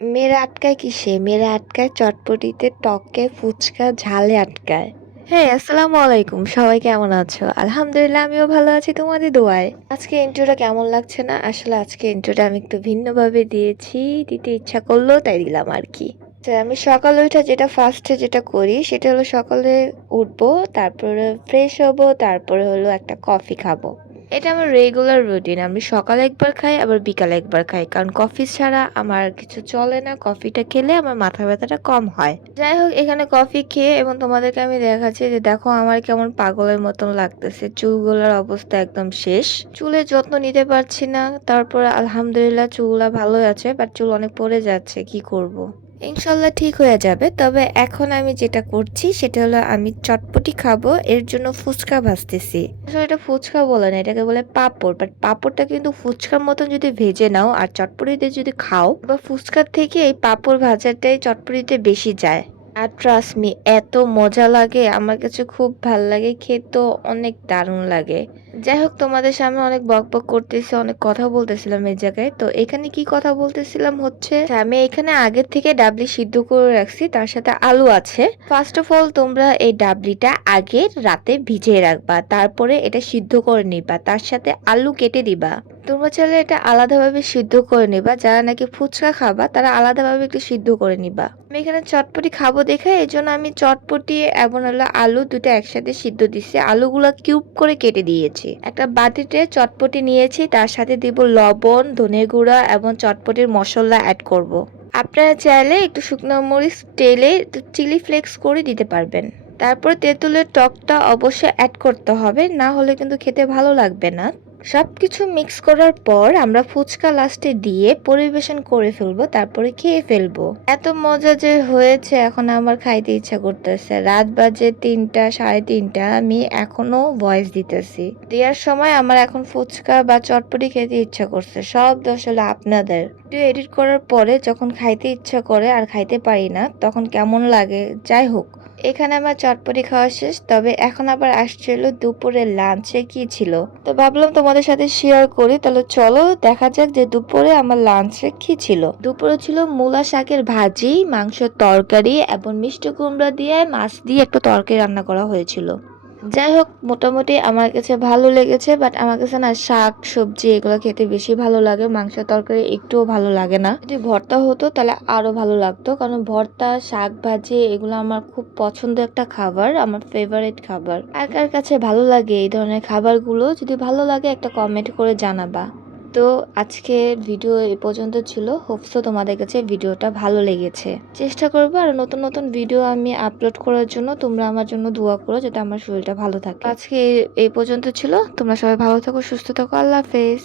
মেয়েরা আটকায় কিসে? মেয়েরা আটকায় চটপটিতে, টকে, ফুচকা, ঝালে আটকায়। হ্যাঁ, আসসালামু আলাইকুম। সবাই কেমন আছো? আলহামদুলিল্লাহ আমিও ভালো আছি তোমাদের দোয়ায়। আজকে ইন্ট্রোটা কেমন লাগছে না? আসলে আজকে ইন্ট্রোটা আমি একটু ভিন্নভাবে দিয়েছি। দিতে ইচ্ছা করলো তাই দিলাম আরকি। তো আমি সকালে উঠে যেটা ফার্স্টে যেটা করি সেটা হলো সকালে উঠবো, তারপরে ফ্রেশ হবো, তারপরে হলো একটা কফি খাবো। এটা আমার রেগুলার রুটিন। আমি সকালে একবার খাই আবার বিকালে একবার খাই। কারণ কফি ছাড়া আমার কিছু চলে না। কফিটা খেলে আমার মাথা ব্যথাটা কম হয়। যাই হোক এখানে কফি খেয়ে এবং তোমাদেরকে আমি দেখাচ্ছি যে দেখো আমার কেমন পাগলের মতন লাগতেছে। চুলগুলার অবস্থা একদম শেষ। চুলের যত্ন নিতে পারছি না। তারপরে আলহামদুলিল্লাহ চুলগুলা ভালোই আছে। বাট চুল অনেক পড়ে যাচ্ছে। কি করব? ইনশাল্লাহ ঠিক হয়ে যাবে। তবে এখন আমি যেটা করছি সেটা হলো আমি চটপটি খাবো। এর জন্য ফুচকা ভাজতেছি। আসলে এটা ফুচকা বলে না, এটাকে বলে পাঁপড়। বাট পাঁপড়টা কিন্তু ফুচকার মতন যদি ভেজে নাও আর চটপটিতে যদি খাও বা ফুচকার থেকে এই পাঁপড় ভাজাটাই চটপটিতে বেশি যায়। আর ট্রাস্ট মি এত মজা লাগে, আমার কাছে খুব ভাল লাগে, খেতেও অনেক দারুণ লাগে। যাই হোক তোমাদের সামনে অনেক বকবক করতেছি, অনেক কথা বলতেছিলাম এই জায়গায়। তো এখানে কি কথা বলতেছিলাম হচ্ছে আমি এখানে আগের থেকে ডাবলি সিদ্ধ করে রাখছি, তার সাথে আলু আছে। ফার্স্ট অফ অল তোমরা এই ডাবলিটা আগে রাতে ভিজিয়ে রাখবা, তারপরে এটা সিদ্ধ করে নিবা, তার সাথে আলু কেটে দিবা। তোমরা চাইলে এটা আলাদাভাবে সিদ্ধ করে নিবা, যারা নাকি ফুচকা খাবা তারা আলাদাভাবে একটু সিদ্ধ করে নিবা। আমি এখানে চটপটি খাবো দেখে এই জন্য আমি চটপটি এবং হলো আলু দুটো একসাথে সিদ্ধ দিচ্ছি। আলুগুলো কিউব করে কেটে দিয়েছি। একটা বাটিতে চটপটি নিয়েছি, তার সাথে দিব লবণ, ধনে গুঁড়া এবং চটপটির মশলা অ্যাড করব। আপনারা চাইলে একটু শুকনো মরিচ তেলে একটু চিলি ফ্লেক্স করে দিতে পারবেন। তারপর তেঁতুলের টকটা অবশ্যই অ্যাড করতে হবে, না হলে কিন্তু খেতে ভালো লাগবে না। সবকিছু মিক্স করার পর আমরা ফুচকা লাস্টে দিয়ে পরিবেশন করে ফেলবো, তারপরে খেয়ে ফেলবো। এত মজা যে হয়েছে এখন আমার খাইতে ইচ্ছা করতেছে। রাত বাজে 3টা, 3:30, আমি এখনো ভয়েস দিতেছি। দেওয়ার সময় আমার এখন ফুচকা বা চটপটি খেতে ইচ্ছা করছে। সব দোষ হলো আপনাদের। ভিডিও এডিট করার পরে যখন খাইতে ইচ্ছা করে আর খাইতে পারি না তখন কেমন লাগে। যাই হোক এখানে আমার চটপটি খাওয়া শেষ। তবে এখন আবার আসছিল দুপুরের লাঞ্চে কি ছিল, তো ভাবলাম তোমাদের সাথে শেয়ার করি। তাহলে চলো দেখা যাক যে দুপুরে আমার লাঞ্চে কি ছিল। দুপুরে ছিল মূলা শাকের ভাজি, মাংসের তরকারি এবং মিষ্টি কুমড়া দিয়ে মাছ দিয়ে একটা তরকারি রান্না করা হয়েছিল। যাই হোক মোটামুটি আমার কাছে ভালো লেগেছে। বাট আমার কাছে না শাক সবজি এগুলো খেতে বেশি ভালো লাগে, মাংস তরকারি একটুও ভালো লাগে না। যদি ভর্তা হতো তাহলে আরো ভালো লাগতো, কারণ ভর্তা শাক ভাজি এগুলো আমার খুব পছন্দের একটা খাবার, আমার ফেভারিট খাবার। আর কার কাছে ভালো লাগে এই ধরনের খাবারগুলো? যদি ভালো লাগে একটা কমেন্ট করে জানাবা। তো আজকে ভিডিও এ পর্যন্ত ছিল। হোপসো তোমাদের কাছে ভিডিওটা ভালো লেগেছে। চেষ্টা করবো আর নতুন নতুন ভিডিও আমি আপলোড করার জন্য। তোমরা আমার জন্য দোয়া করো যাতে আমার শরীরটা ভালো থাকে। আজকে এই পর্যন্ত ছিল। তোমরা সবাই ভালো থাকো, সুস্থ থাকো। আল্লাহ হাফেজ।